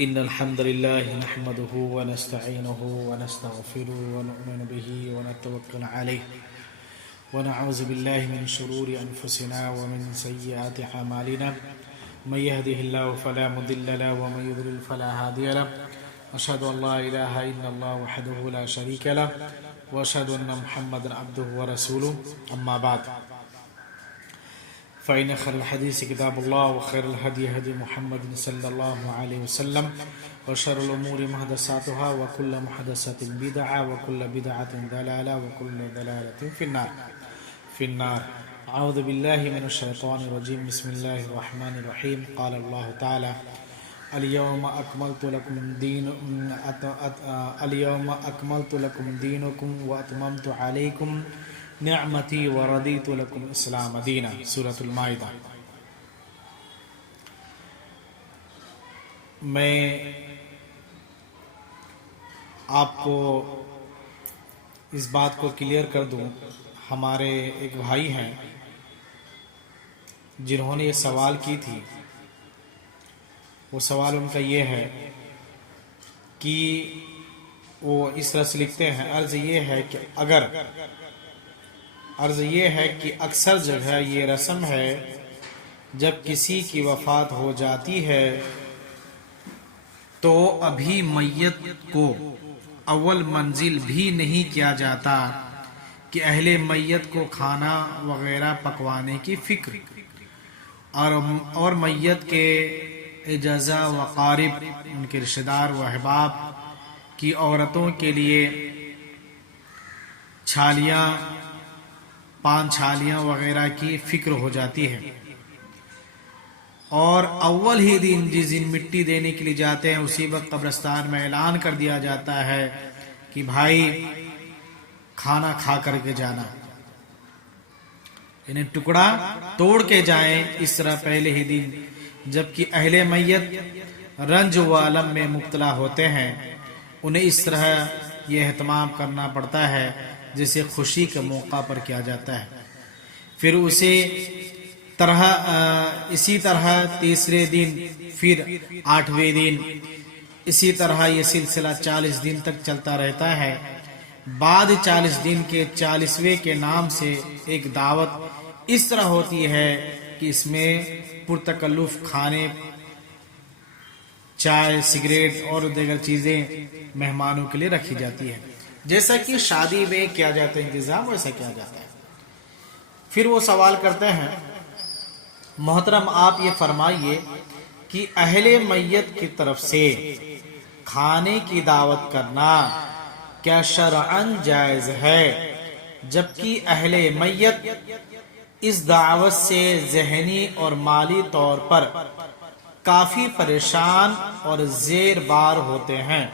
إن الحمد لله نحمده ونستعينه ونستغفره ونؤمن به ونتوكل عليه ونعوذ بالله من شرور أنفسنا ومن سيئات أعمالنا من يهده الله فلا مضل له ومن يضلل فلا هادي له أشهد أن لا إله إلا الله وحده لا شريك له وأشهد أن محمدا عبده ورسوله أما بعد فإن خير الحديث كتاب الله وخير الهدي هدي محمد صلى الله عليه وسلم وشر الأمور محدثاتها وكل محدثة بدعة وكل بدعة ضلالة وكل ضلالة في النار أعوذ بالله من الشيطان الرجيم بسم الله الرحمن الرحيم قال الله تعالى اليوم أكملت لكم دينكم وأتممت عليكم نعمتی ورضیت لکم اسلام دینا سورۃ المائدہ۔ میں آپ کو اس بات کو کلیئر کر دوں، ہمارے ایک بھائی ہیں جنہوں نے یہ سوال کی تھی، وہ سوال ان کا یہ ہے کہ وہ اس طرح سے لکھتے ہیں، عرض یہ ہے کہ اکثر جگہ یہ رسم ہے جب کسی کی وفات ہو جاتی ہے تو ابھی میت کو اول منزل بھی نہیں کیا جاتا کہ اہل میت کو کھانا وغیرہ پکوانے کی فکر اور میت کے اجزا و قارب ان کے رشتہ دار و احباب کی عورتوں کے لیے پان چھالیاں وغیرہ کی فکر ہو جاتی ہے، اور اول ہی دن جس دن مٹی دینے کے لیے جاتے ہیں اسی وقت قبرستان میں اعلان کر دیا جاتا ہے کہ بھائی کھانا کھا کر کے جانا، انہیں ٹکڑا توڑ کے جائیں اس طرح پہلے ہی دن، جبکہ اہل میت رنج و علم میں مبتلا ہوتے ہیں، انہیں اس طرح یہ اہتمام کرنا پڑتا ہے جیسے خوشی کے موقع پر کیا جاتا ہے۔ پھر اسی طرح تیسرے دن، پھر 8ویں دن، اسی طرح یہ سلسلہ 40 دن تک چلتا رہتا ہے۔ بعد 40 دن کے 40ویں کے نام سے ایک دعوت اس طرح ہوتی ہے کہ اس میں پرتکلف کھانے، چائے، سگریٹ اور دیگر چیزیں مہمانوں کے لیے رکھی جاتی ہے، جیسا کہ شادی میں کیا جاتا ہے انتظام ویسا کیا جاتا ہے۔ پھر وہ سوال کرتے ہیں، محترم آپ یہ فرمائیے کہ اہل میت کی طرف سے کھانے کی دعوت کرنا کیا شرعاً جائز ہے، جبکہ اہل میت اس دعوت سے ذہنی اور مالی طور پر کافی پریشان اور زیر بار ہوتے ہیں،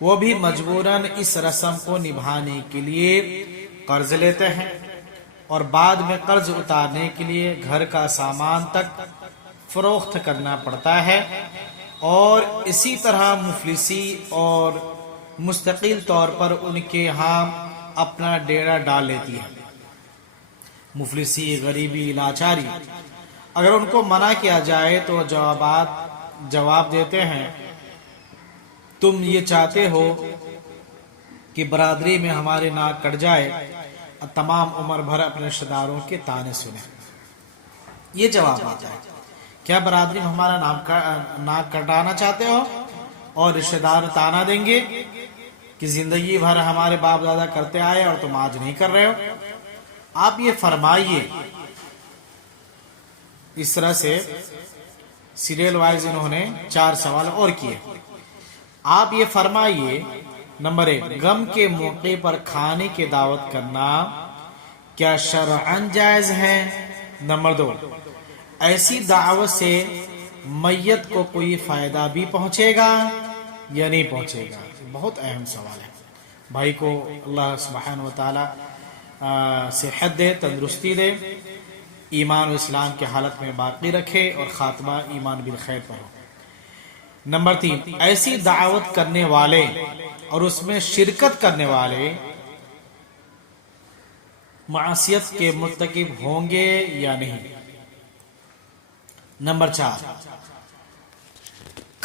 وہ بھی مجبوراً اس رسم کو نبھانے کے لیے قرض لیتے ہیں اور بعد میں قرض اتارنے کے لیے گھر کا سامان تک فروخت کرنا پڑتا ہے، اور اسی طرح مفلسی اور مستقل طور پر ان کے ہاں اپنا ڈیرا ڈال لیتی ہے۔ مفلسی، غریبی، لاچاری، اگر ان کو منع کیا جائے تو جواب دیتے ہیں، تم یہ چاہتے ہو کہ برادری میں ہمارے ناک کٹ جائے اور تمام عمر بھر اپنے رشتہ داروں کے تانے سنیں۔ یہ جواب آتا ہے، کیا برادری میں ہمارا ناک کٹانا چاہتے ہو اور رشتہ دار تانا دیں گے کہ زندگی بھر ہمارے باپ دادا کرتے آئے اور تم آج نہیں کر رہے ہو؟ آپ یہ فرمائیے۔ اس طرح سے سیریل وائز انہوں نے 4 سوال اور کیے۔ آپ یہ فرمائیے، نمبر 1، غم کے موقع پر کھانے کی دعوت کرنا کیا شرعاً جائز ہے؟ نمبر 2، ایسی دعوت سے میت کو کوئی فائدہ بھی پہنچے گا یا نہیں پہنچے گا؟ بہت اہم سوال ہے۔ بھائی کو اللہ سبحانہ وتعالی صحت دے، تندرستی دے، ایمان و اسلام کی حالت میں باقی رکھے اور خاتمہ ایمان بالخیر پر ہو۔ نمبر 3، ایسی دعوت کرنے والے اور اس میں شرکت کرنے والے معصیت کے مرتکب ہوں گے یا نہیں؟ نمبر 4،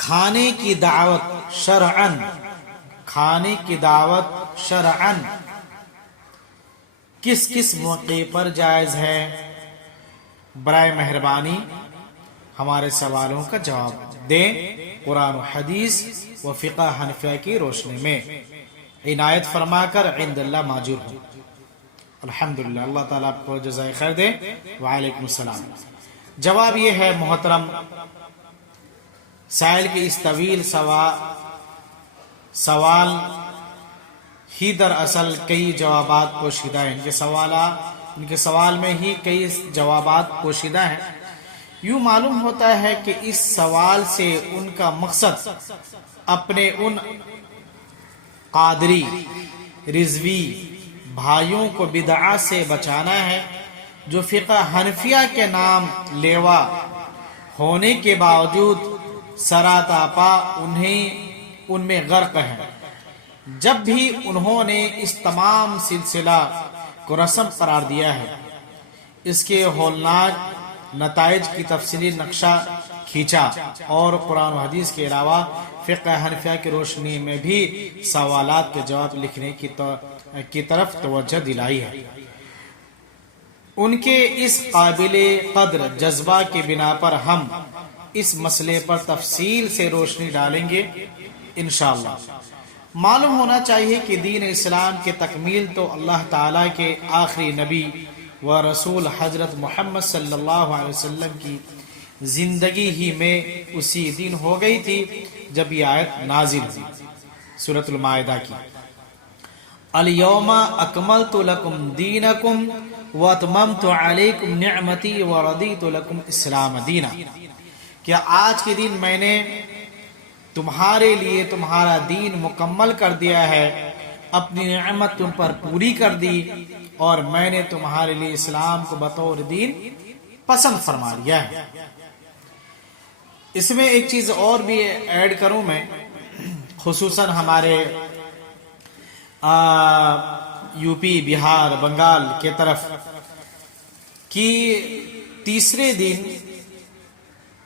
کھانے کی دعوت شرعن، کھانے کی دعوت شرعن کس کس موقع پر جائز ہے؟ برائے مہربانی ہمارے سوالوں کا جواب دیں قرآن و حدیث و فقہ حنفیہ کی روشنی میں، عنایت فرما کر عند اللہ ماجور ہوں۔ الحمدللہ، اللہ تعالیٰ آپ کو جزائے خیر دے۔ وعلیکم السلام۔ جواب یہ ہے محترم سائل کی اس طویل سوال ہی دراصل کئی جوابات پوشیدہ ہیں، ان کے سوال میں ہی کئی جوابات پوشیدہ ہیں۔ یوں معلوم ہوتا ہے کہ اس سوال سے ان کا مقصد اپنے ان قادری رضوی بھائیوں کو بدعات سے بچانا ہے جو فقہ حنفیہ کے نام لیوا ہونے کے باوجود سراتاپا ان میں غرق ہیں۔ جب بھی انہوں نے اس تمام سلسلہ کو رسم قرار دیا ہے، اس کے ہولناک نتائج کی تفصیلی نقشہ کھینچا اور قرآن و حدیث کے علاوہ فقہ حنفیہ کی روشنی میں بھی سوالات کے جواب لکھنے کی طرف توجہ دلائی ہے، ان کے اس قابل قدر جذبہ کی بنا پر ہم اس مسئلے پر تفصیل سے روشنی ڈالیں گے انشاءاللہ۔ معلوم ہونا چاہیے کہ دین اسلام کی تکمیل تو اللہ تعالیٰ کے آخری نبی و رسول حضرت محمد صلی اللہ علیہ وسلم کی زندگی ہی میں اسی دن ہو گئی تھی جب یہ آیت نازل ہوئی، سورۃ المائدہ کی، الیوم اکملت لکم دینکم واتممت علیکم نعمتی ورضیت لکم اسلام دینا، کیا آج کے دن میں نے تمہارے لیے تمہارا دین مکمل کر دیا ہے، اپنی نعمت تم پر پوری کر دی اور میں نے تمہارے لیے اسلام کو بطور دین پسند فرما لیا ہے۔ اس میں ایک چیز اور بھی ایڈ کروں میں، خصوصاً ہمارے یو پی، بہار، بنگال کے طرف کی تیسرے دن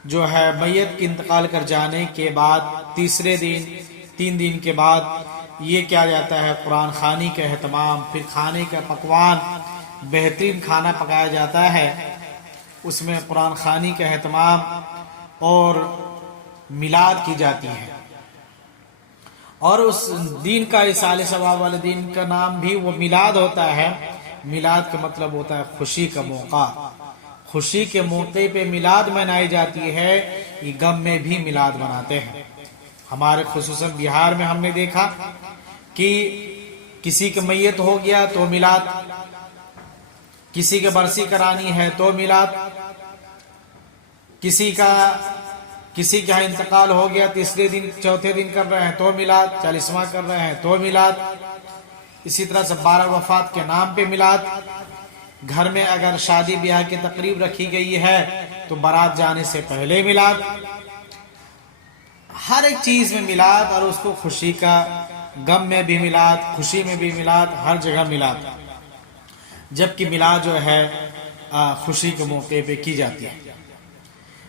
جو ہے میت کے انتقال کر جانے کے بعد تیسرے دن 3 دن کے بعد یہ کیا جاتا ہے، قرآن خوانی کا اہتمام، پھر کھانے کا پکوان، بہترین کھانا پکایا جاتا ہے، اس میں قرآن خوانی کا اہتمام اور میلاد کی جاتی ہے، اور اس دین کا اصال ثواب والے دین کا نام بھی وہ میلاد ہوتا ہے۔ میلاد کا مطلب ہوتا ہے خوشی کا موقع، خوشی کے موقع پہ میلاد منائی جاتی ہے، یہ غم میں بھی میلاد مناتے ہیں۔ ہمارے خصوصاً بہار میں ہم نے دیکھا کہ کسی کے میت ہو گیا تو میلاد، کسی کے برسی کرانی ہے تو میلاد، کسی کا یہاں انتقال ہو گیا تیسرے دن چوتھے دن کر رہے ہیں تو میلاد، 40واں کر رہے ہیں تو میلاد، اسی طرح سے 12 وفات کے نام پہ میلاد، گھر میں اگر شادی بیاہ کی تقریب رکھی گئی ہے تو بارات جانے سے پہلے میلاد، ہر ایک چیز میں میلاد، اور اس کو خوشی کا، غم میں بھی میلاد، خوشی میں بھی میلاد، ہر جگہ میلاد، جبکہ میلاد جو ہے خوشی کے موقع پہ کی جاتی ہے۔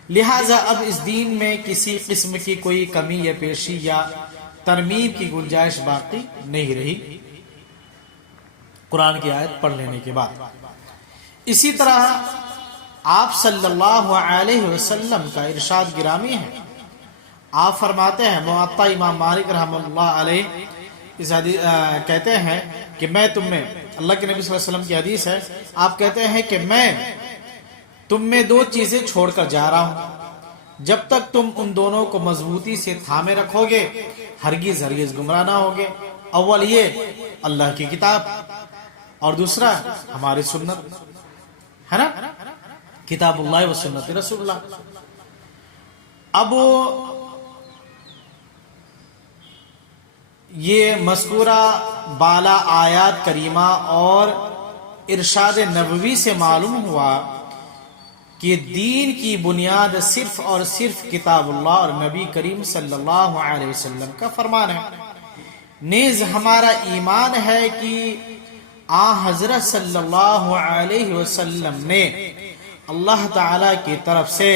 لہٰذا اب اس دین میں کسی قسم کی کوئی کمی یا پیشی یا ترمیم کی گنجائش باقی نہیں رہی قرآن کی آیت پڑھ لینے کے بعد۔ اسی طرح آپ صلی اللہ علیہ وسلم کا ارشاد گرامی ہے، آپ فرماتے ہیں، موطا امام مالک رحمہ اللہ علیہ اس حدیث کہتے ہیں کہ میں تم میں، اللہ کے نبی صلی اللہ علیہ وسلم کی حدیث ہے، آپ کہتے ہیں کہ میں تم میں 2 چیزیں چھوڑ کر جا رہا ہوں، جب تک تم ان دونوں کو مضبوطی سے تھامے رکھو گے ہرگز گمراہ نہ ہوگے۔ اول یہ اللہ کی کتاب، اور دوسرا ہماری سنت ہے نا، کتاب اللہ و سنت رسول اللہ۔ اب یہ مذکورہ بالا آیات کریمہ اور ارشاد نبوی سے معلوم ہوا کہ دین کی بنیاد صرف اور صرف کتاب اللہ اور نبی کریم صلی اللہ علیہ وسلم کا فرمان ہے۔ نیز ہمارا ایمان ہے کہ حضرت صلی اللہ علیہ وسلم نے اللہ تعالی کی طرف سے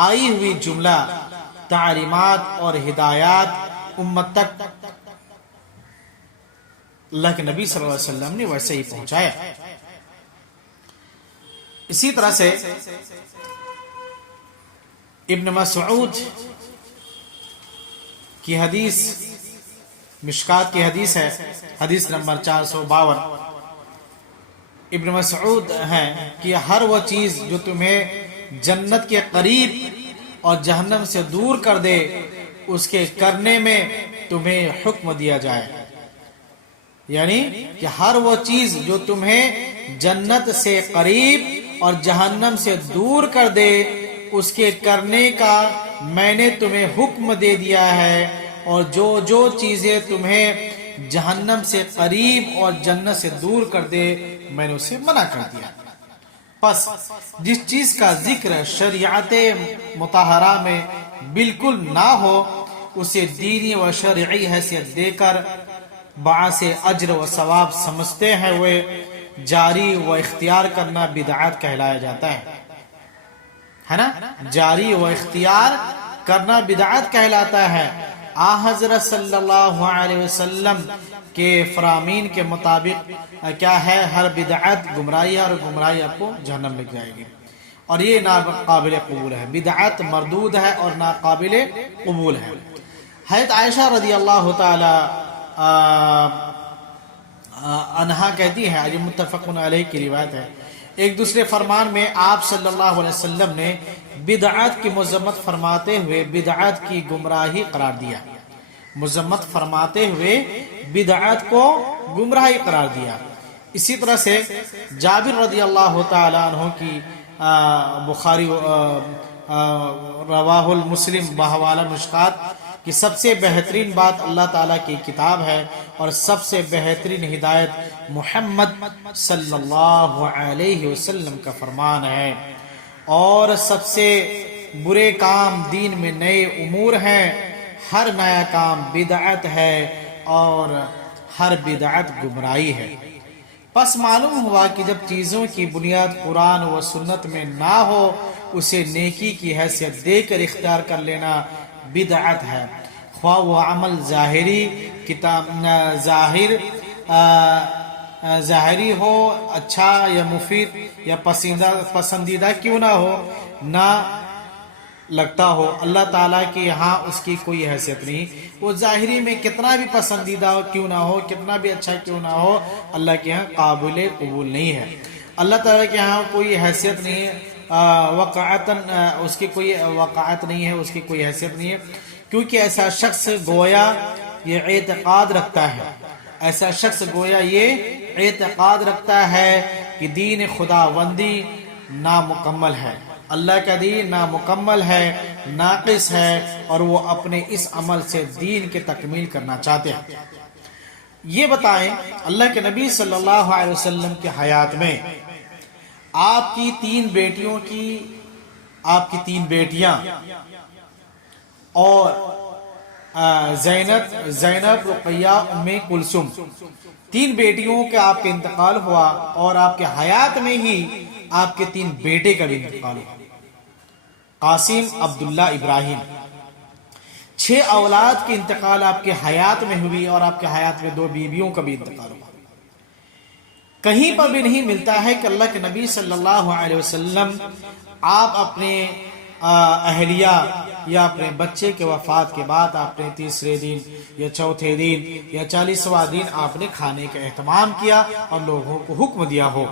آئی ہوئی جملہ تعلیمات اور ہدایات امت تک اللہ کے نبی صلی اللہ علیہ وسلم نے ویسے ہی پہنچایا. اسی طرح سے ابن مسعود کی حدیث، مشکات کی حدیث ہے، حدیث نمبر 452. ابن مسعود ہے کہ ہر وہ چیز جو تمہیں جنت کے قریب اور جہنم سے دور کر دے اس کے کرنے میں تمہیں حکم دیا جائے. یعنی کہ ہر وہ چیز جو تمہیں جنت سے قریب اور جہنم سے دور کر دے اس کے کرنے کا میں نے تمہیں حکم دے دیا ہے، اور جو چیزیں تمہیں جہنم سے قریب اور جنت سے دور کر دے میں نے اسے منع کر دیا. پس جس چیز کا ذکر شریعت مطہرہ میں بالکل نہ ہو اسے دینی و شرعی حیثیت دے کر باعث اجر و ثواب سمجھتے ہیں وہ جاری و اختیار کرنا بدعت کہلایا جاتا ہے نا. جاری و اختیار کرنا بدعت کہلاتا ہے. حضرت صلی اللہ علیہ وسلم کے فرامین کے مطابق کیا ہے، ہر بدعت گمراہی ہے اور گمراہی آپ کو جہنم لگ جائے گی، اور یہ ناقابل قبول ہے. بدعت مردود ہے اور ناقابل قبول ہے. حضرت عائشہ رضی اللہ تعالی عنہا کہتی ہے، یہ متفق علیہ کی روایت ہے، ایک دوسرے فرمان میں آپ صلی اللہ علیہ وسلم نے بدعت کی مذمت فرماتے ہوئے بدعت کی گمراہی قرار دیا. مذمت فرماتے ہوئے بدعت کو گمراہی قرار دیا. اسی طرح سے جابر رضی اللہ تعالی عنہ کی بخاری رواہ المسلم بحوالہ مشکات کہ سب سے بہترین بات اللہ تعالیٰ کی کتاب ہے اور سب سے بہترین ہدایت محمد صلی اللہ علیہ وسلم کا فرمان ہے، اور سب سے برے کام دین میں نئے امور ہیں، ہر نیا کام بدعت ہے اور ہر بدعت گمراہی ہے. پس معلوم ہوا کہ جب چیزوں کی بنیاد قرآن و سنت میں نہ ہو اسے نیکی کی حیثیت دے کر اختیار کر لینا بدعت ہے، خواہ وہ عمل ظاہری ہو، اچھا یا مفید یا پسندیدہ کیوں نہ ہو، نہ لگتا ہو. اللہ تعالیٰ کے یہاں اس کی کوئی حیثیت نہیں. وہ ظاہری میں کتنا بھی پسندیدہ کیوں نہ ہو، کتنا بھی اچھا کیوں نہ ہو، اللہ کے یہاں قابل قبول نہیں ہے. اللہ تعالیٰ کے یہاں کوئی حیثیت نہیں ہے، اس کی کوئی وقعت نہیں ہے، اس کی کوئی حیثیت نہیں ہے، کیونکہ ایسا شخص گویا یہ اعتقاد رکھتا ہے کہ دین خداوندی نامکمل ہے، اللہ کا دین نامکمل ہے، ناقص ہے، اور وہ اپنے اس عمل سے دین کی تکمیل کرنا چاہتے ہیں. یہ بتائیں اللہ کے نبی صلی اللہ علیہ وسلم کی حیات میں آپ کی تین بیٹیاں اور زینب، رقیہ، ام کلثوم، تین بیٹیوں کا آپ کا انتقال ہوا، اور آپ کے حیات میں ہی آپ کے تین بیٹے کا بھی انتقال ہوا، قاسم، عبداللہ، ابراہیم. 6 اولاد کی انتقال آپ کے حیات میں ہوئی، اور آپ کے حیات میں 2 بیویوں کا بھی انتقال ہوا. کہیں پر بھی نہیں ملتا ہے کہ اللہ کے نبی صلی اللہ علیہ وسلم آپ اپنے اہلیہ یا اپنے بچے کے وفات کے بعد آپ نے تیسرے دن یا چوتھے دن یا 40واں دن آپ نے کھانے کا اہتمام کیا اور لوگوں کو حکم دیا ہو.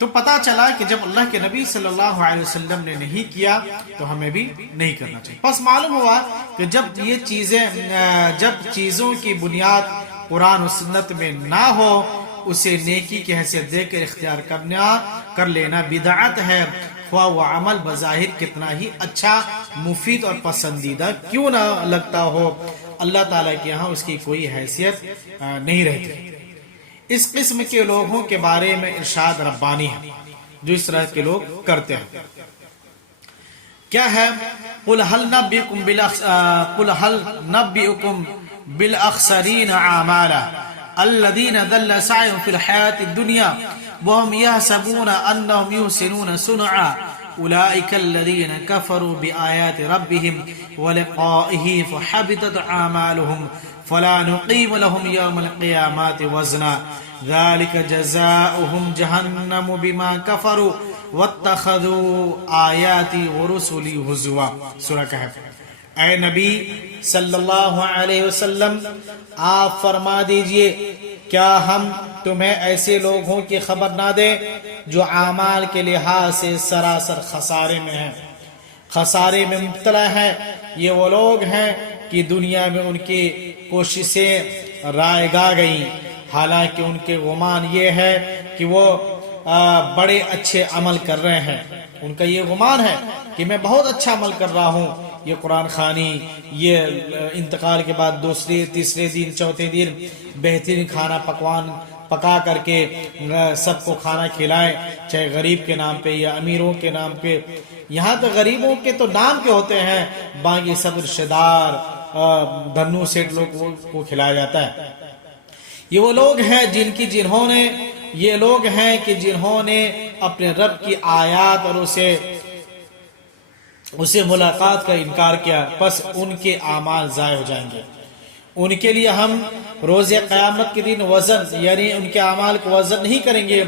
تو پتا چلا کہ جب اللہ کے نبی صلی اللہ علیہ وسلم نے نہیں کیا تو ہمیں بھی نہیں کرنا چاہیے. بس معلوم ہوا کہ جب چیزوں کی بنیاد قرآن و سنت میں نہ ہو اسے نیکی کی حیثیت دے کر اختیار کر لینا بدعت ہے، خواہ وہ عمل بظاہر کتنا ہی اچھا، مفید اور پسندیدہ کیوں نہ لگتا ہو. اللہ تعالیٰ کے یہاں اس کی کوئی حیثیت نہیں رہتی. اس قسم کے لوگوں کے بارے میں ارشاد ربانی ہے جو اس طرح کے لوگ کرتے ہیں. کیا ہے؟ قُلْ هَلْ نَبِّئُكُمْ بِالْأَخْسَرِينَ أَعْمَالًا الَّذِينَ ضَلَّ سَعْيُهُمْ فِي الْحَيَاةِ الدُّنْيَا وَهُمْ يَحْسَبُونَ أَنَّهُمْ يُحْسِنُونَ صُنْعًا اولئک الذین کفروا بآیات ربهم ولقائه فحبطت اعمالهم فلا نقیم لهم یوم القیامت وزنا ذلك جزاؤهم جہنم بما کفروا واتخذوا آیاتی ورسلی ہزوا۔ سورہ کہف۔ اے نبی صلی اللہ علیہ وسلم آپ فرما دیجئے کیا ہم تمہیں ایسے لوگوں کی خبر نہ دیں جو اعمال کے لحاظ سے سراسر خسارے میں ہیں، خسارے میں مبتلا ہیں۔ یہ وہ لوگ ہیں کہ دنیا میں ان کی کوششیں رائے گا گئیں، حالانکہ ان کے گمان یہ ہے کہ وہ بڑے اچھے عمل کر رہے ہیں۔ ان کا یہ گمان ہے کہ میں بہت اچھا عمل کر رہا ہوں، یہ قرآن خوانی، یہ انتقال کے بعد دوسرے تیسرے دن چوتھے دن بہترین کھانا پکوان پکا کر کے سب کو کھانا کھلائیں، چاہے غریب کے نام پہ یا امیروں کے نام پہ۔ یہاں تو غریبوں کے تو نام کے ہوتے ہیں، باقی سب رشتہ دار دھنو سیٹ لوگ کو کھلایا جاتا ہے۔ یہ وہ لوگ ہیں جنہوں نے اپنے رب کی آیات اور اسے ملاقات کا انکار کیا، پس ان کے اعمال ضائع ہو جائیں گے۔ ان کے لیے ہم روز قیامت کے دن وزن یعنی ان کے اعمال کو وزن نہیں کریں گے،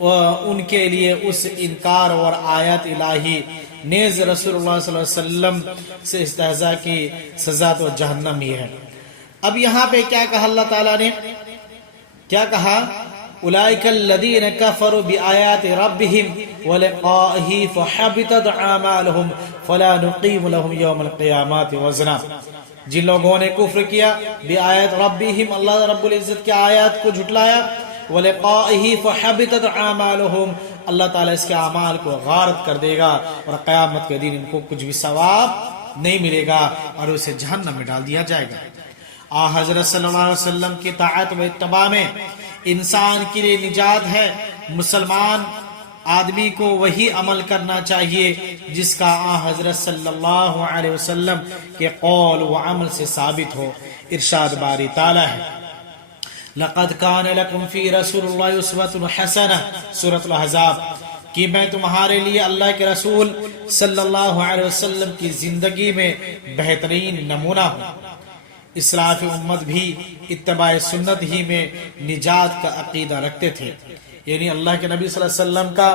ان کے لیے اس انکار اور آیات الہی نیز رسول اللہ صلی اللہ علیہ وسلم سے استہزاء کی سزا تو جہنم ہی ہے۔ اب یہاں پہ کیا کہا اللہ تعالیٰ نے؟ کیا کہا؟ اولئک الذین کفروا بآیات ربهم ولقائه فحبطت اعمالهم فلا نقیم لهم یوم القیامت وزنا۔ جن لوگوں نے کفر کیا بآیات ربهم، اللہ رب العزت کی آیات کو جھٹلایا، ولقائه فحبطت اعمالهم، اللہ تعالیٰ اس کے اعمال کو غارت کر دے گا اور قیامت کے دن ان کو کچھ بھی ثواب نہیں ملے گا اور اسے جہنم میں ڈال دیا جائے گا۔ حضرت صلی اللہ علیہ وسلم کی طاعت و اتباع میں انسان کے لیے نجات ہے۔ مسلمان آدمی کو وہی عمل کرنا چاہیے جس کا حضرت صلی اللہ علیہ وسلم کے قول و عمل سے ثابت ہو۔ ارشاد باری تعالی ہے لَقَدْ كَانَ لَكُمْ فِي رَسُولِ اللَّهِ أُسْوَةٌ حَسَنَةٌ، سورۃ الاحزاب، کہ میں تمہارے لیے اللہ کے رسول صلی اللہ علیہ وسلم کی زندگی میں بہترین نمونہ ہوں۔ اسلاف امت بھی اتباع سنت ہی میں نجات کا عقیدہ رکھتے تھے، یعنی اللہ کے نبی صلی اللہ علیہ وسلم کا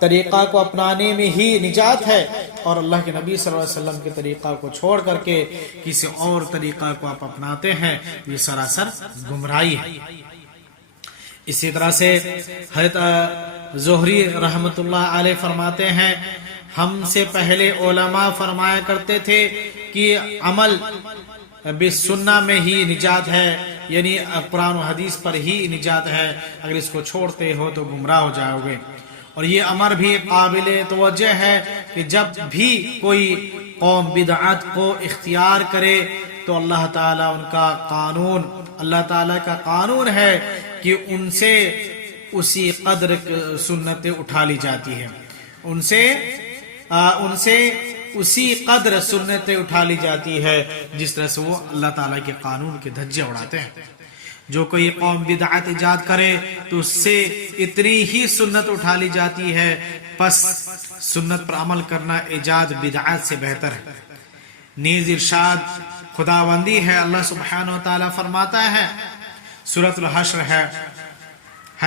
طریقہ کو اپنانے میں ہی نجات ہے، اور اللہ کے نبی صلی اللہ علیہ وسلم کے طریقہ کو چھوڑ کر کے کسی اور طریقہ کو آپ اپناتے ہیں، یہ سراسر گمراہی ہے۔ اسی طرح سے حضرت زہری رحمت اللہ علیہ فرماتے ہیں ہم سے پہلے علماء فرمایا کرتے تھے کہ عمل بالسنہ میں ہی نجات ہے، یعنی قرآن و حدیث پر ہی نجات ہے، اگر اس کو چھوڑتے ہو تو گمراہ ہو جاؤ گے۔ اور یہ امر بھی قابل توجہ ہے کہ جب بھی کوئی قوم بدعت کو اختیار کرے تو اللہ تعالیٰ اللہ تعالیٰ کا قانون ہے کہ ان سے اسی قدر سنتیں اٹھا لی جاتی ہیں، ان سے اسی قدر سنتیں اٹھا لی جاتی ہے جس طرح سے وہ اللہ تعالیٰ کے قانون کے دھجے اڑاتے ہیں۔ جو کوئی قوم بدعت ایجاد کرے تو اس سے اتنی ہی سنت اٹھا لی جاتی ہے، پس سنت پر عمل کرنا ایجاد بدعت سے بہتر ہے۔ نیز ارشاد خداوندی ہے، اللہ سبحانہ و تعالیٰ فرماتا ہے، سورۃ الحشر ہے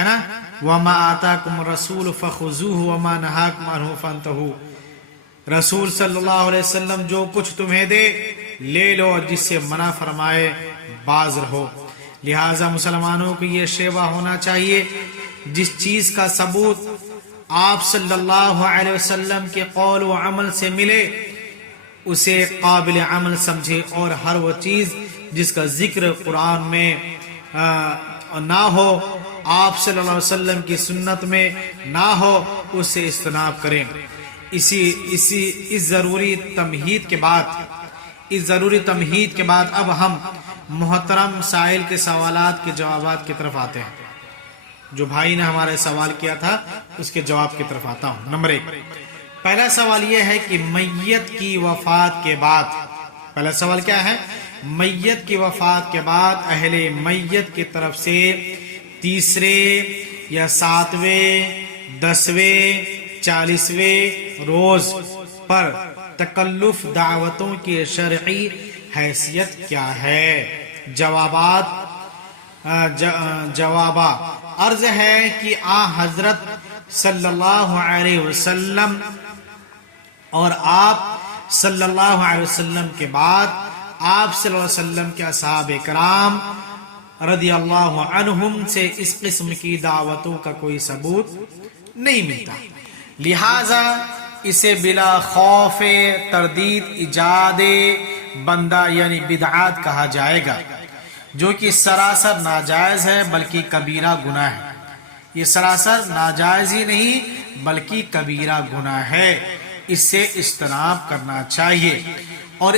نا، وَمَا آتَاكُمُ الرَّسُولُ فَخُذُوهُ وَمَا نَهَاكُمْ عَنْهُ فَانْتَهُوا۔ رسول صلی اللہ علیہ وسلم جو کچھ تمہیں دے لے لو، جس سے منع فرمائے باز رہو۔ لہٰذا مسلمانوں کو یہ شیوہ ہونا چاہیے جس چیز کا ثبوت آپ صلی اللہ علیہ وسلم کے قول و عمل سے ملے اسے قابل عمل سمجھے، اور ہر وہ چیز جس کا ذکر قرآن میں نہ ہو، آپ صلی اللہ علیہ وسلم کی سنت میں نہ ہو، اس سے اجتناب کریں۔ اس ضروری تمہید کے بعد اب ہم محترم سائل کے سوالات کے جوابات کی طرف آتے ہیں۔ جو بھائی نے ہمارے سوال کیا تھا اس کے جواب کی طرف آتا ہوں۔ نمبر 1، پہلا سوال یہ ہے کہ میت کی وفات کے بعد، پہلا سوال کیا ہے؟ میت کی وفات کے بعد اہل میت کی طرف سے تیسرے یا 7ویں 10ویں 40ویں روز پر تکلف دعوتوں کی شرعی حیثیت کیا ہے؟ جوابا عرض ہے کہ حضرت صلی اللہ علیہ وسلم اور آپ صلی اللہ علیہ وسلم کے بعد آپ صلی اللہ علیہ وسلم کے اصحاب کرام رضی اللہ عنہم سے اس قسم کی دعوتوں کا کوئی ثبوت نہیں ملتا، لہذا اسے بلا خوف تردید ایجاد بندہ یعنی بدعات کہا جائے گا، جو کہ سراسر ناجائز ہے بلکہ کبیرہ گناہ ہے۔ یہ سراسر ناجائز ہی نہیں بلکہ کبیرہ گناہ ہے، اس سے اجتناب کرنا چاہیے، اور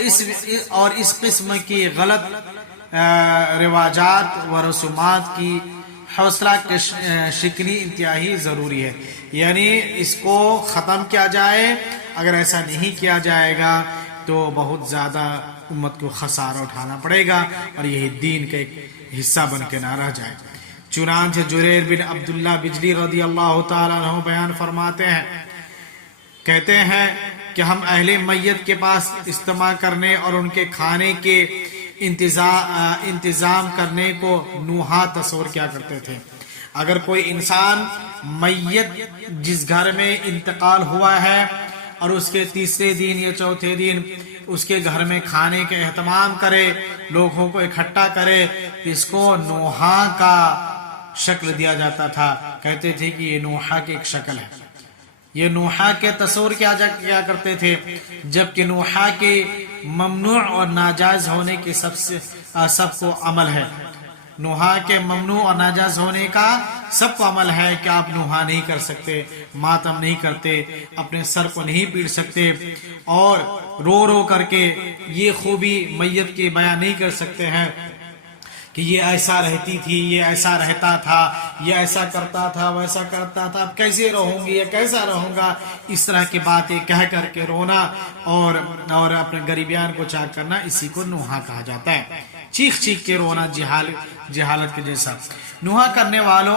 اس قسم کی غلط رواجات و رسومات کی حوصلہ شکنی انتہائی ضروری ہے، یعنی اس کو ختم کیا جائے۔ اگر ایسا نہیں کیا جائے گا تو بہت زیادہ امت کو خسارہ اٹھانا پڑے گا اور یہی دین کا ایک حصہ بن کے نہ رہ جائے۔ چنانچہ جریر بن عبداللہ بجلی رضی اللہ تعالیٰ عنہ بیان فرماتے ہیں، کہتے ہیں کہ ہم اہل میت کے پاس اجتماع کرنے اور ان کے کھانے کے انتظام کرنے کو نوحہ تصور کیا کرتے تھے۔ اگر کوئی انسان میت جس گھر میں انتقال ہوا ہے اور اس کے تیسرے دن یا چوتھے دن اس کے گھر میں کھانے کے اہتمام کرے، لوگوں کو اکٹھا کرے، اس کو نوحہ کا شکل دیا جاتا تھا۔ کہتے تھے کہ یہ نوحہ کی ایک شکل ہے، یہ نوحہ کے تصور کیا کرتے تھے، جبکہ نوحہ کے ممنوع اور ناجائز ہونے کے سب کو عمل ہے۔ نوحہ کے ممنوع اور ناجائز ہونے کا سب کو عمل ہے کہ آپ نوحہ نہیں کر سکتے، ماتم نہیں کرتے، اپنے سر کو نہیں پیٹ سکتے، اور رو رو کر کے یہ خوبی میت کی بیان نہیں کر سکتے ہیں کہ یہ ایسا رہتی تھی، یہ ایسا رہتا تھا، یہ ایسا کرتا تھا، ویسا کرتا تھا، اب کیسے رہوں گی، یہ کیسا رہوں گا، اس طرح کی باتیں کہہ کر کے رونا اور اپنے غریبیان کو چاک کرنا، اسی کو نوحہ کہا جاتا ہے۔ چیخ چیخ کے رونا جہالت کے جیسا۔ نوحہ کرنے والوں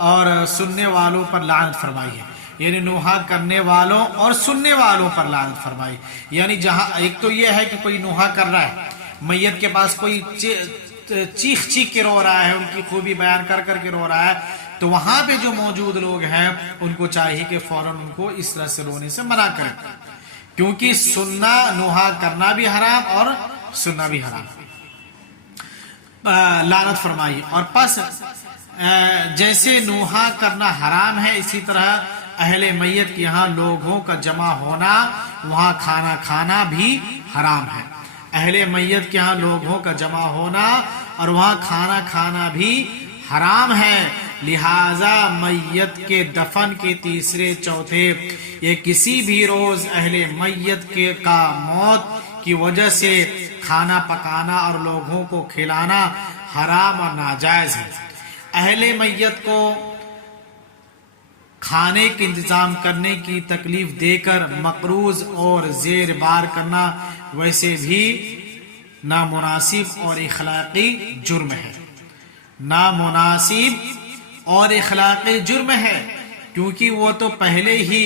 اور سننے والوں پر لعنت فرمائی ہے، یعنی نوحہ کرنے والوں اور سننے والوں پر لعنت فرمائی، یعنی جہاں ایک تو یہ ہے کہ کوئی نوحہ کر رہا ہے، میت کے پاس کوئی چیخ چیخ کے رو رہا ہے، ان کی خوبی بیان کر کر کے رو رہا ہے، تو وہاں پہ جو موجود لوگ ہیں ان کو چاہیے کہ فوراً ان کو اس طرح سے رونے سے منع کریں، کیونکہ سننا، نوحہ کرنا بھی حرام اور سننا بھی حرام، لعنت فرمائی۔ اور پس جیسے نوحہ کرنا حرام ہے، اسی طرح اہل میت کے یہاں لوگوں کا جمع ہونا، وہاں کھانا کھانا بھی حرام ہے۔ اہل میت کے ہاں لوگوں کا جمع ہونا اور وہاں کھانا کھانا بھی حرام ہے، لہذا میت کے دفن کے تیسرے چوتھے یا کسی بھی روز اہل میت کا موت کی وجہ سے کھانا پکانا اور لوگوں کو کھلانا حرام اور ناجائز ہے۔ اہل میت کو کھانے کے انتظام کرنے کی تکلیف دے کر مقروض اور زیر بار کرنا ویسے بھی نامناسب اور اخلاقی جرم ہے، نامناسب اور اخلاقی جرم ہے، کیونکہ وہ تو پہلے ہی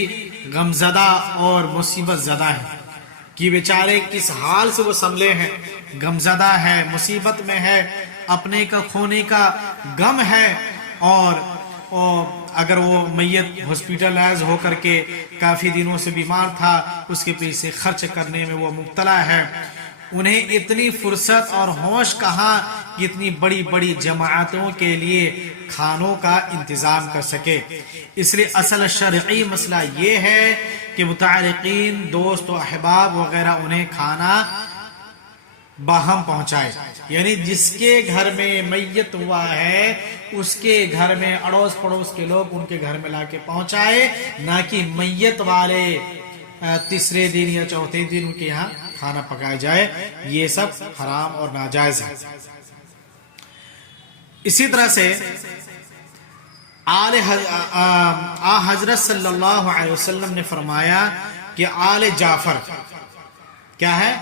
غمزدہ اور مصیبت زدہ ہے کہ بیچارے کس حال سے وہ سنبھلے ہیں، غمزدہ ہے، مصیبت میں ہے، اپنے کا کھونے کا غم ہے، اور اگر وہ میت ہاسپٹلائز ہو کر کے کافی دنوں سے بیمار تھا، اس کے پیسے خرچ کرنے میں وہ مبتلا ہے، انہیں اتنی فرصت اور ہوش کہاں کہ اتنی بڑی بڑی جماعتوں کے لیے کھانوں کا انتظام کر سکے۔ اس لیے اصل شرعی مسئلہ یہ ہے کہ متعلقین، دوست و احباب وغیرہ انہیں کھانا باہم پہنچائے، یعنی جس کے گھر میں میت ہوا ہے اس کے گھر میں اڑوس پڑوس کے لوگ ان کے گھر میں لا کے پہنچائے، نہ کہ میت والے تیسرے دن یا چوتھے دن ان کے یہاں کھانا پکایا جائے، یہ سب حرام اور ناجائز ہے۔ اسی طرح سے حضرت صلی اللہ علیہ وسلم نے فرمایا کہ آل جعفر کیا ہے،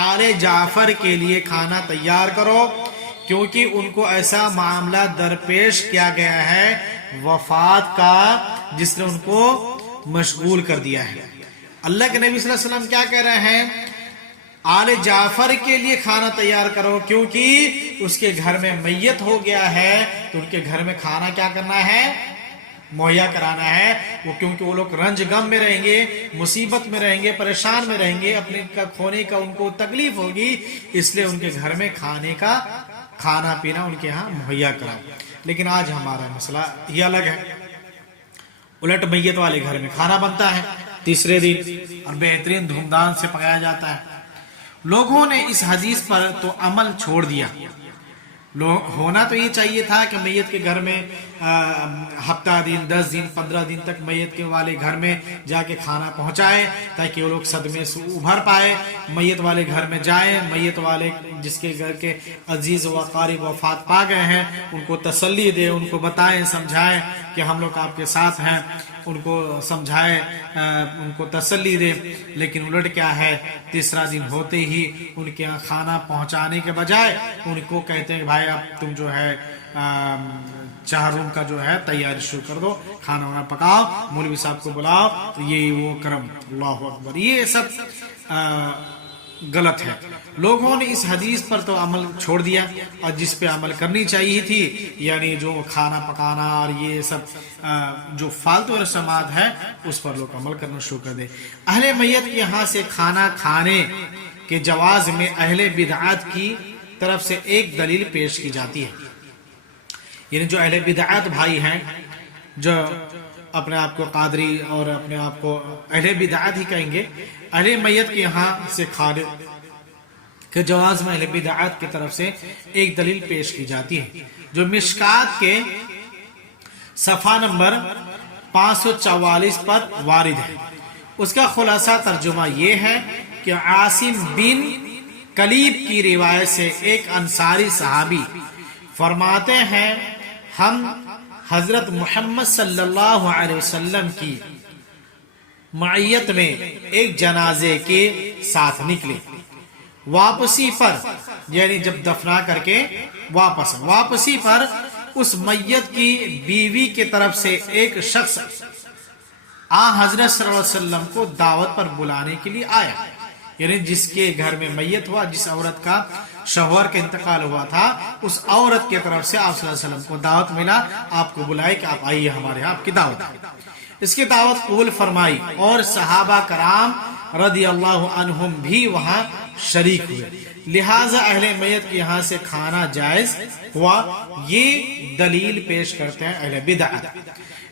آل جعفر کے لیے کھانا تیار کرو، کیونکہ ان کو ایسا معاملہ درپیش کیا گیا ہے وفات کا جس نے ان کو مشغول کر دیا ہے۔ اللہ کے نبی صلی اللہ علیہ وسلم کیا کہہ رہے ہیں؟ آل جعفر کے لیے کھانا تیار کرو، کیونکہ اس کے گھر میں میت ہو گیا ہے تو ان کے گھر میں کھانا کیا کرنا ہے؟ مہیا کرانا ہے۔ وہ کیونکہ وہ لوگ رنج غم میں رہیں گے، مصیبت میں رہیں گے، پریشان میں رہیں گے، اپنے کا کھونے کا ان کو تکلیف ہوگی، اس لیے ان کے گھر میں کھانا پینا ان کے ہاں مہیا کراؤ۔ لیکن آج ہمارا مسئلہ یہ الگ ہے، الٹ میت والے گھر میں کھانا بنتا ہے تیسرے دن اور بہترین دھوم دھام سے پکایا جاتا ہے۔ لوگوں نے اس حدیث پر تو عمل چھوڑ دیا۔ ہونا تو یہ چاہیے تھا کہ میت کے گھر میں ہفتہ دن، 10 دن، 15 دن تک میت کے والے گھر میں جا کے کھانا پہنچائے تاکہ وہ لوگ صدمے سے ابھر پائے، میت والے گھر میں جائیں، میت والے جس کے گھر کے عزیز و قریب وفات پا گئے ہیں ان کو تسلی دے، ان کو بتائیں، سمجھائیں کہ ہم لوگ آپ کے ساتھ ہیں، ان کو سمجھائے، ان کو تسلی دے۔ لیکن الٹ کیا ہے، تیسرا دن ہوتے ہی ان کے یہاں کھانا پہنچانے کے بجائے ان کو کہتے ہیں بھائی اب تم جو ہے چار روم کا جو ہے تیاری شروع کر دو، کھانا وانا پکاؤ، مولوی صاحب کو بلاؤ، تو یہ وہ کرم۔ اللہ اکبر، یہ سب غلط ہے۔ لوگوں نے اس حدیث پر تو عمل چھوڑ دیا، اور جس پہ عمل کرنی چاہیے تھی، یعنی جو کھانا پکانا اور یہ سب جو فالتو رسومات ہے اس پر لوگ عمل کرنا شروع کر دے۔ اہل میت کے یہاں سے کھانا کھانے کے جواز میں اہل بدعات کی طرف سے ایک دلیل پیش کی جاتی ہے۔ یعنی جو اہل بدعات بھائی ہیں، جو اپنے آپ کو قادری اور اپنے آپ کو اہل بدعات ہی کہیں گے، اہل میت کے یہاں سے کھانے کے جواز میں اہل بدعات کی طرف سے ایک دلیل پیش کی جاتی ہے، جو مشکات کے صفحہ نمبر 544 پر وارد ہے۔ اس کا خلاصہ ترجمہ یہ ہے کہ عاصم بن کلیب کی روایت سے ایک انصاری صحابی فرماتے ہیں، ہم حضرت محمد صلی اللہ علیہ وسلم کی معیت میں ایک جنازے کے ساتھ نکلے۔ واپسی پر، یعنی جب دفنا کر کے واپسی پر اس میت کی بیوی کی طرف سے ایک شخص حضرت صلی اللہ علیہ وسلم کو دعوت پر بلانے کے لیے آیا، یعنی جس کے گھر میں میت ہوا، جس عورت کا شوہر کا انتقال ہوا تھا، اس عورت کی طرف سے آپ صلی اللہ علیہ وسلم کو دعوت ملا، آپ کو بلائے کہ آپ آئیے ہمارے یہاں، آپ کی دعوت ہے۔ اس کی دعوت قبول فرمائی اور صحابہ کرام رضی اللہ عنہم بھی وہاں شریک ہوئے، لہٰذا اہل میت کے یہاں سے کھانا جائز ہوا۔ یہ دلیل پیش کرتے ہیں اہل بدعت،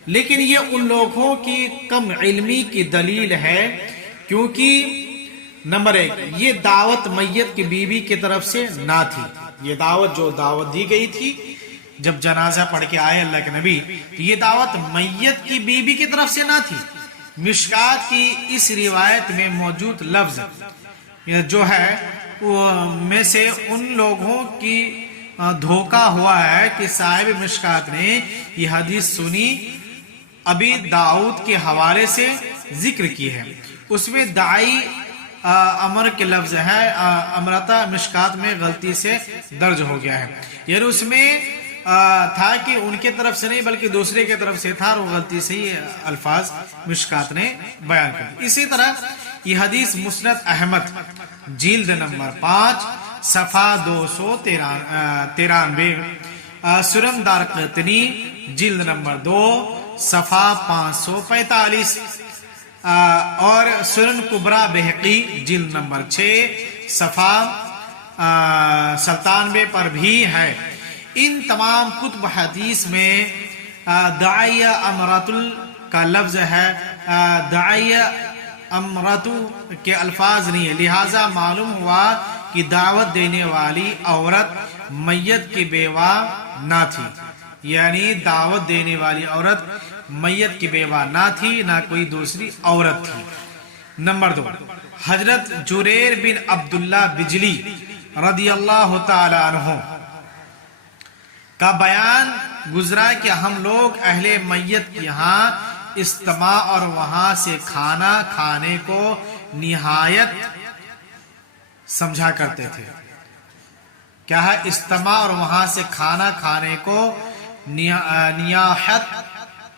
لیکن یہ ان لوگوں کی کم علمی کی دلیل ہے، کیونکہ نمبر 1 یہ دعوت میت کی بیوی کی طرف سے نہ تھی۔ یہ دعوت دی گئی تھی جب جنازہ پڑھ کے آئے اللہ کے نبی، تو یہ دعوت میت کی بیوی کی طرف سے نہ تھی۔ مشکات کی اس روایت میں موجود لفظ جو ہے میں سے ان لوگوں کی دھوکہ ہوا ہے کہ صاحب مشکات نے یہ حدیث سنی ابی داؤد کے حوالے سے ذکر کی ہے، اس میں داعی امر کے لفظ ہے، امرتا مشکات میں غلطی سے درج ہو گیا ہے، یعنی اس میں تھا کہ ان کے طرف سے نہیں بلکہ دوسرے کے طرف سے تھا، اور وہ غلطی سے ہی الفاظ مشکات نے بیان کر۔ اسی طرح یہ حدیث مسند احمد جلد نمبر 5 صفحہ 293، سنن دارقطنی جلد نمبر 2 صفحہ 545، اور سنن کبریٰ بہقی جلد نمبر 6 صفحہ 97 پر بھی ہے۔ ان تمام کتب حدیث میں داعیہ امرۃ کا لفظ ہے، داعیہ امرۃ کے الفاظ نہیں ہے، لہٰذا معلوم ہوا کہ دعوت دینے والی عورت میت کی بیوہ نہ تھی، یعنی دعوت دینے والی عورت میت کی بیوہ نہ تھی، نہ کوئی دوسری عورت تھی۔ نمبر 2 حضرت جریر بن عبداللہ بجلی رضی اللہ تعالی عنہ کا بیان گزرا کہ ہم لوگ اہل میت کے یہاں اجتماع اور وہاں سے کھانا کھانے کو نہایت سمجھا کرتے تھے۔ کیا ہے اجتماع اور وہاں سے کھانا کھانے کو نیاحت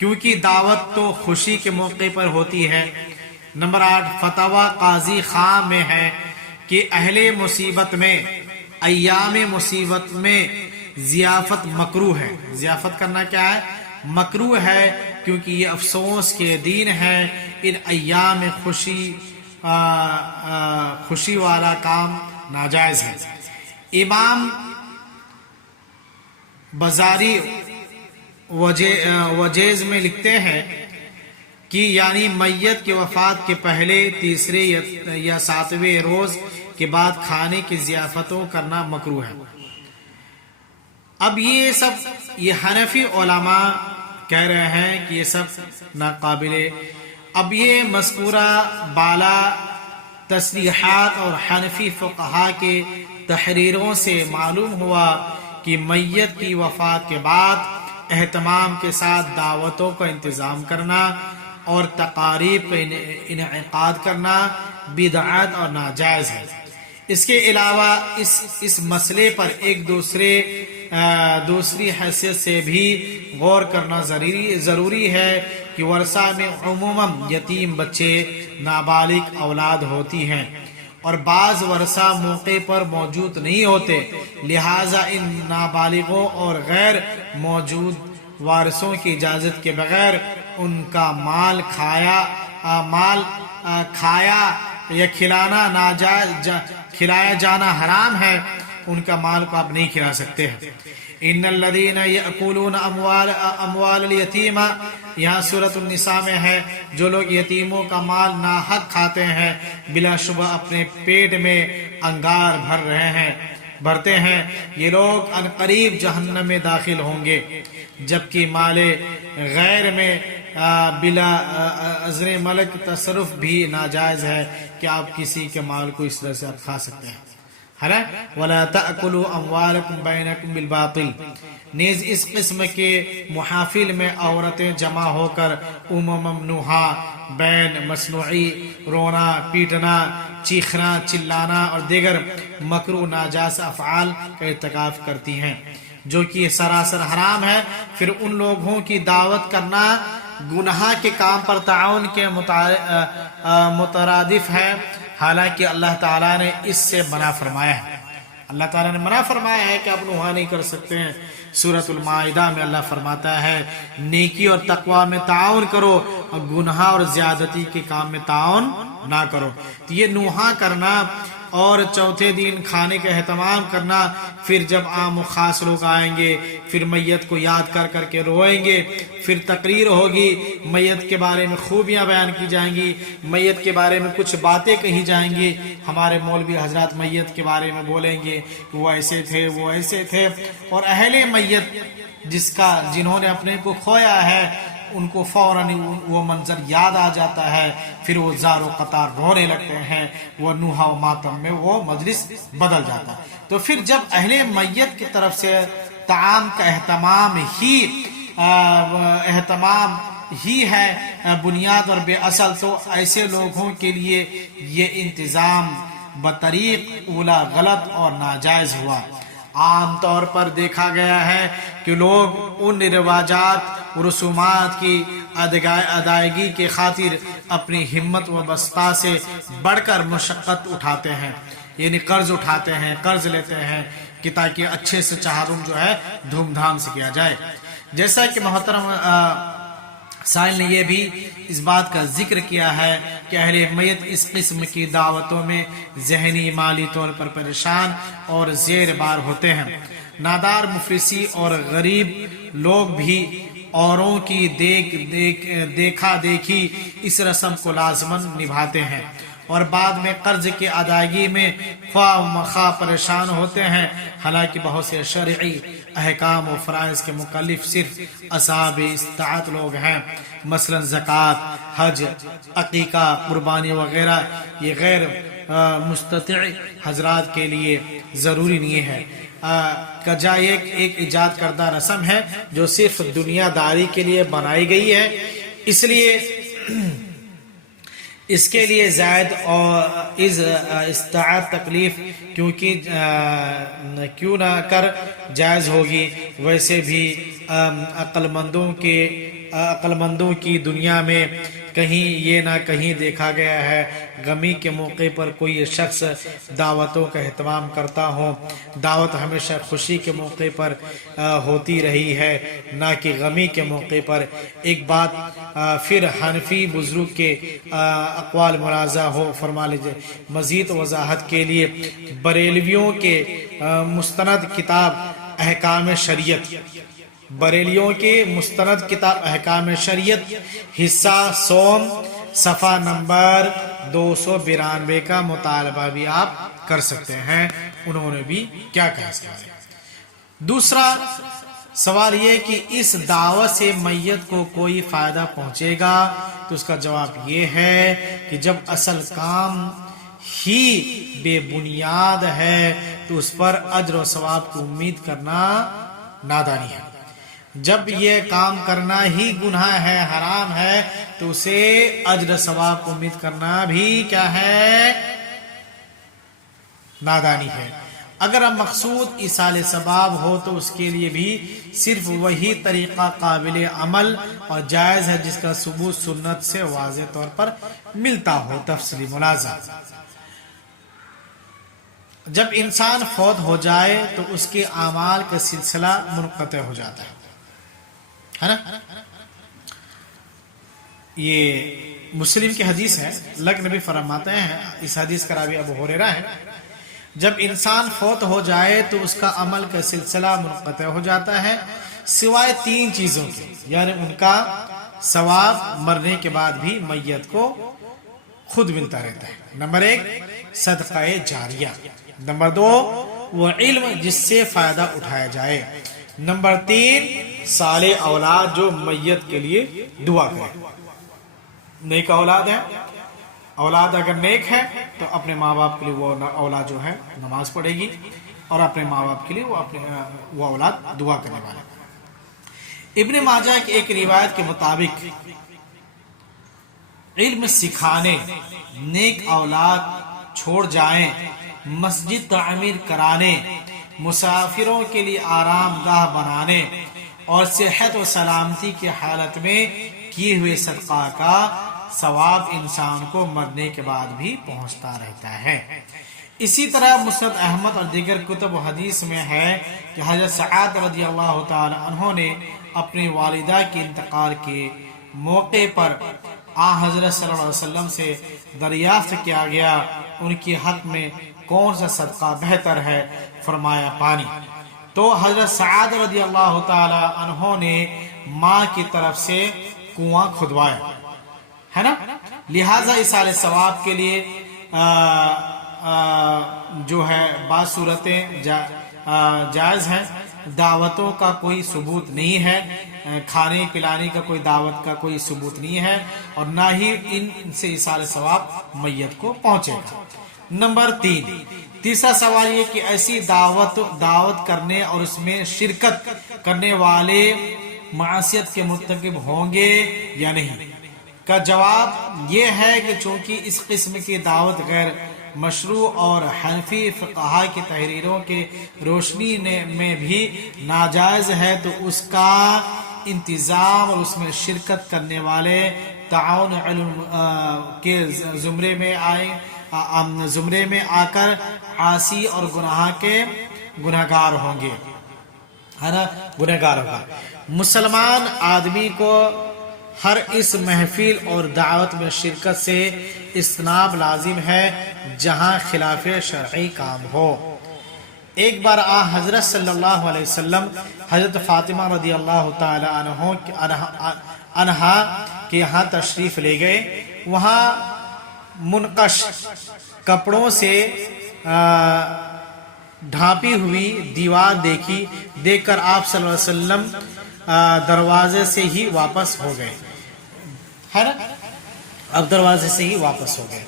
کیونکہ دعوت تو خوشی کے موقع پر ہوتی ہے۔ نمبر 8 فتویٰ قاضی خاں میں ہے کہ اہل مصیبت میں، ایام مصیبت میں ضیافت مکروہ ہے۔ ضیافت کرنا کیا ہے؟ مکروہ ہے، کیونکہ یہ افسوس کے دن ہے۔ ان ایام خوشی والا کام ناجائز ہے۔ امام بزاری وجیز میں لکھتے ہیں کہ یعنی میت کی وفات کے پہلے، تیسرے یا 7ویں روز کے بعد کھانے کی ضیافتوں کرنا مکروہ ہے۔ اب یہ حنفی علماء کہہ رہے ہیں کہ یہ سب ناقابل۔ اب یہ مذکورہ بالا تصریحات اور حنفی فقہاء کے تحریروں سے معلوم ہوا کہ میت کی وفات کے بعد اہتمام کے ساتھ دعوتوں کا انتظام کرنا اور تقاریب کا انعقاد کرنا بدعت اور ناجائز ہے۔ اس کے علاوہ اس مسئلے پر ایک دوسری حیثیت سے بھی غور کرنا ضروری ہے کہ ورثہ میں عموماً یتیم بچے، نابالغ اولاد ہوتی ہیں، اور بعض ورثہ موقع پر موجود نہیں ہوتے، لہٰذا ان نابالغوں اور غیر موجود وارثوں کی اجازت کے بغیر ان کا مال کھایا یا کھلایا جانا حرام ہے۔ ان کا مال کو آپ نہیں کھلا سکتے ہیں۔ ان الذین یأکلون اموال الیتیم، یہاں سورۃ النساء میں ہے، جو لوگ یتیموں کا مال ناحق کھاتے ہیں بلا شبہ اپنے پیٹ میں انگار بھرتے ہیں، یہ لوگ عنقریب جہنم میں داخل ہوں گے۔ جبکہ مال غیر میں بلا اذن ملک تصرف بھی ناجائز ہے کہ آپ کسی کے مال کو اس طرح سے آپ کھا سکتے ہیں۔ وَلَا تَأْكُلُوا أَمْوَالَكُمْ بَيْنَكُمْ بِالْبَاطِلِ، نیز اس قسم کے محافل میں عورتیں جمع ہو کر ممنوعہ بین مصنوعی رونا، پیٹنا، چیخنا، چلانا اور دیگر مکروہ ناجائز افعال کا ارتکاب کرتی ہیں، جو کہ سراسر حرام ہے۔ پھر ان لوگوں کی دعوت کرنا گناہ کے کام پر تعاون کے مترادف ہے، حالانکہ اللہ تعالیٰ نے اس سے منع فرمایا ہے۔ اللہ تعالیٰ نے منع فرمایا ہے کہ آپ نوحہ نہیں کر سکتے ہیں۔ سورۃ المائدہ میں اللہ فرماتا ہے نیکی اور تقوی میں تعاون کرو اور گناہ اور زیادتی کے کام میں تعاون نہ کرو۔ تو یہ نوحہ کرنا اور چوتھے دن کھانے کا اہتمام کرنا، پھر جب عام و خاص لوگ آئیں گے، پھر میت کو یاد کر کے روئیں گے، پھر تقریر ہوگی، میت کے بارے میں خوبیاں بیان کی جائیں گی، میت کے بارے میں کچھ باتیں کہی جائیں گی۔ ہمارے مولوی حضرات میت کے بارے میں بولیں گے کہ وہ ایسے تھے، وہ ایسے تھے، اور اہل میت جنہوں نے اپنے کو کھویا ہے ان کو فوراً وہ منظر یاد آ جاتا ہے، پھر وہ زار و قطار رونے لگتے ہیں، وہ نوحہ و ماتم میں وہ مجلس بدل جاتا ہے۔ تو پھر جب اہل میت کی طرف سے طعام کا اہتمام ہی ہے بنیاد اور بے اصل، تو ایسے لوگوں کے لیے یہ انتظام بطریق اولا غلط اور ناجائز ہوا۔ عام طور پر دیکھا گیا ہے کہ لوگ ان رواجات و رسومات کی ادائیگی کے خاطر اپنی ہمت و بسطہ سے بڑھ کر مشقت اٹھاتے ہیں، یعنی قرض اٹھاتے ہیں، قرض لیتے ہیں کہ تاکہ اچھے سے چہارم جو ہے دھوم دھام سے کیا جائے۔ جیسا کہ محترم سائل نے یہ بھی اس بات کا ذکر کیا ہے کہ اہل میت اس قسم کی دعوتوں میں ذہنی مالی طور پر پریشان اور زیر بار ہوتے ہیں۔ نادار، مفلسی اور غریب لوگ بھی اوروں کی دیکھا دیکھی اس رسم کو لازماً نبھاتے ہیں اور بعد میں قرض کی ادائیگی میں خواہ مخواہ پریشان ہوتے ہیں، حالانکہ بہت سے شرعی احکام و فرائض کے مکلف صرف اصحاب استطاعت لوگ ہیں، مثلا زکوٰۃ، حج، عقیقہ، قربانی وغیرہ یہ غیر مستطیع حضرات کے لیے ضروری نہیں ہے۔ کجا ایک ایجاد کردہ رسم ہے جو صرف دنیا داری کے لیے بنائی گئی ہے، اس لیے اس کے لیے زائد اور استطاعت تکلیف کیوں نہ کر جائز ہوگی۔ ویسے بھی عقل مندوں کی دنیا میں کہیں یہ نہ کہیں دیکھا گیا ہے غمی کے موقع پر کوئی شخص دعوتوں کا اہتمام کرتا ہو۔ دعوت ہمیشہ خوشی کے موقع پر ہوتی رہی ہے، نہ کہ غمی کے موقع پر۔ ایک بات پھر حنفی بزرگ کے اقوال ملاحظہ ہو فرما لیجئے۔ مزید وضاحت کے لیے بریلویوں کے مستند کتاب احکام شریعت، بریلیوں کے مستند کتاب احکام شریعت حصہ سوم صفحہ نمبر 292 کا مطالبہ بھی آپ کر سکتے ہیں، انہوں نے بھی کیا کہا اس کے بارے میں۔ دوسرا سوال یہ کہ اس دعوت سے میت کو کوئی فائدہ پہنچے گا، تو اس کا جواب یہ ہے کہ جب اصل کام ہی بے بنیاد ہے تو اس پر اجر و ثواب کی امید کرنا نادانی ہے۔ جب یہ کام کرنا ہی گناہ ہے، حرام ہے، تو اسے اجر ثواب کو امید کرنا بھی کیا ہے؟ نادانی ہے۔ اگر مقصود ایصال ثواب ہو تو اس کے لیے بھی صرف وہی طریقہ قابل عمل اور جائز ہے جس کا ثبوت سنت سے واضح طور پر ملتا ہو۔ تفصیلی ملاحظہ: جب انسان فوت ہو جائے تو اس کے اعمال کا سلسلہ منقطع ہو جاتا ہے نا؟ یہ مسلم کی حدیث ہے، اللہ نبی فرماتے ہیں، اس حدیث کا راوی ابو ہریرہ ہے، جب انسان فوت ہو جائے تو اس کا عمل کا سلسلہ منقطع ہو جاتا ہے سوائے 3 چیزوں کے، یعنی ان کا ثواب مرنے کے بعد بھی میت کو خود ملتا رہتا ہے۔ نمبر 1 صدقہ جاریہ، نمبر 2 وہ علم جس سے فائدہ اٹھایا جائے، نمبر 3 صالح اولاد جو میت کے لیے دعا کرے۔ نیک اولاد ہے، اولاد اگر نیک ہے تو اپنے ماں باپ کے لیے وہ اولاد جو ہے نماز پڑھے گی، اور اپنے ماں باپ کے لیے وہ اولاد دعا کرنے والا۔ ابن ماجہ کی ایک روایت کے مطابق علم سکھانے، نیک اولاد چھوڑ جائیں، مسجد تعمیر کرانے، مسافروں کے لیے آرام گاہ بنانے اور صحت و سلامتی کی حالت میں کیے ہوئے صدقہ کا ثواب انسان کو مرنے کے بعد بھی پہنچتا رہتا ہے۔ اسی طرح مسند احمد اور دیگر کتب و حدیث میں ہے کہ حضرت سعد رضی اللہ تعالی عنہ نے اپنی والدہ کے انتقال کے موقع پر حضرت صلی اللہ علیہ وسلم سے دریافت کیا گیا ان کی حق میں کون سا صدقہ بہتر ہے؟ فرمایا پانی۔ تو حضرت سعد رضی اللہ تعالی عنہ نے ماں کی طرف سے کنواں کھدوایا ہے نا، لہٰذا ایصال ثواب کے لیے جو ہے بعض صورتیں جائز ہیں۔ دعوتوں کا کوئی ثبوت نہیں ہے، کھانے پلانے کا کوئی دعوت کا کوئی ثبوت نہیں ہے، اور نہ ہی ان سے ایصال ثواب میت کو پہنچے گا۔ نمبر 3 تیسرا سوال یہ کہ ایسی دعوت کرنے اور اس میں شرکت کرنے والے معصیت کے مرتکب ہوں گے یا نہیں؟ کا جواب یہ ہے کہ چونکہ اس قسم کی دعوت غیر مشروع اور حنفی فقہا کی تحریروں کے روشنی میں بھی ناجائز ہے، تو اس کا انتظام اور اس میں شرکت کرنے والے تعاون علم کے زمرے میں آ کر عاصی اور گناہگار ہوں گے، ہے نا، گناہگار ہوگا۔ مسلمان آدمی کو ہر اس محفل اور دعوت میں شرکت سے اجتناب لازم ہے جہاں خلاف شرعی کام ہو۔ ایک بار حضرت صلی اللہ علیہ وسلم حضرت فاطمہ رضی اللہ تعالی عنہا کے یہاں تشریف لے گئے، وہاں منقش کپڑوں سے ڈھانپی ہوئی دیوار دیکھ کر آپ صلی اللہ علیہ وسلم دروازے سے ہی واپس ہو گئے، ہے نا، اب دروازے سے ہی واپس ہو گئے،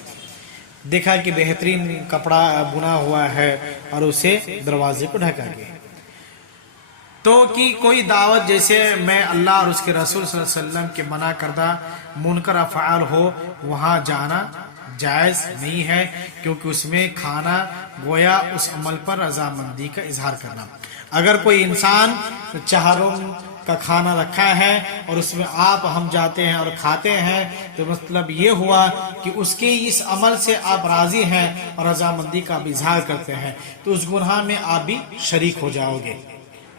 دیکھا کہ بہترین کپڑا بنا ہوا ہے اور اسے دروازے کو ڈھکا گیا۔ تو کہ کوئی دعوت جیسے میں اللہ اور اس کے رسول صلی اللہ علیہ وسلم کے منع کردہ منکر افعال ہو وہاں جانا جائز نہیں ہے، کیونکہ اس میں کھانا گویا اس عمل پر رضامندی کا اظہار کرنا۔ اگر کوئی انسان کا کھانا رکھا ہے اور اس میں آپ ہم جاتے ہیں اور کھاتے ہیں، تو مطلب یہ ہوا کہ اس کے اس عمل سے آپ راضی ہیں اور رضامندی کا بھی اظہار کرتے ہیں، تو اس گناہ میں آپ بھی شریک ہو جاؤ گے۔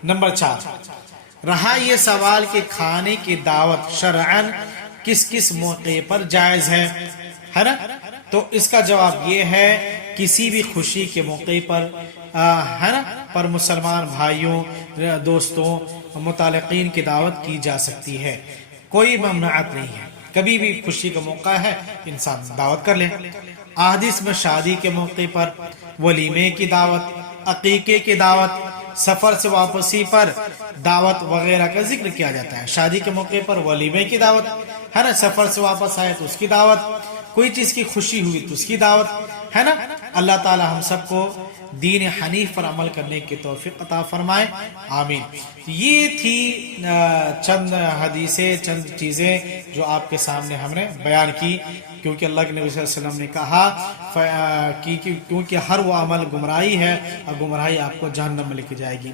نمبر 4، رہا یہ سوال کہ کھانے کی دعوت شرعاً کس کس موقع پر جائز ہے نا، تو اس کا جواب یہ ہے کسی بھی خوشی کے موقع پر ہے نا پر مسلمان بھائیوں، دوستوں، متعلقین کی دعوت کی جا سکتی ہے، کوئی ممنوعات نہیں ہے، کبھی بھی خوشی کا موقع ہے انسان دعوت کر لے۔ احادیث میں شادی کے موقع پر، ولیمے کی دعوت، عقیقے کی دعوت، سفر سے واپسی پر دعوت وغیرہ کا ذکر کیا جاتا ہے۔ شادی کے موقع پر ولیمے کی دعوت ہے نا، سفر سے واپس آئے تو اس کی دعوت، کوئی چیز کی خوشی ہوئی تو اس کی دعوت ہے نا۔ اللہ تعالی ہم سب کو دین حنیف پر عمل کرنے کی توفیق عطا فرمائے، آمین۔ یہ تھی چند حدیثیں، چند چیزیں جو آپ کے سامنے ہم نے بیان کی، کیونکہ اللہ کے نبی صلی اللہ علیہ وسلم نے کہا کیونکہ ہر وہ عمل گمراہی ہے اور گمراہی آپ کو جہنم میں لے کے جائے گی۔